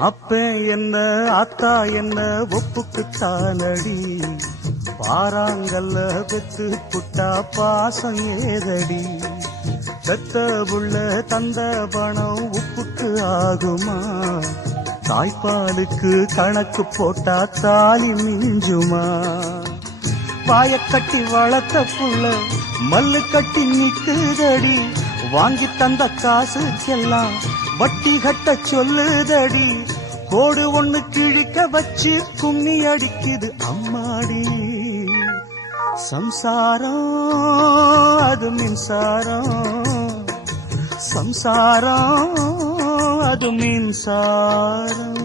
அப்ப என்ன அத்தா என்ன ஒப்புக்குத்தானடி, பாறாங்கல்ல பெத்து புட்டா பாசம் ஏதடி, பெத்த புள்ள தந்த பணம் உப்புக்கு ஆகுமா, தாய்ப்பாலுக்கு கணக்கு போட்டா தாலி மிஞ்சுமா, பாயக்கட்டி வளர்த்த புள்ள மல்லு கட்டி நிக்குதடி, வாங்கி தந்த காசுக்கெல்லாம் வட்டி கட்ட சொல்லுதடி, கோடு ஒண்ணு கிழிக்க வச்சு கும்மி அடிக்குது அம்மாடி, சம்சாரம் அது மின்சாரம், சம்சாரம் அது மின்சாரம்.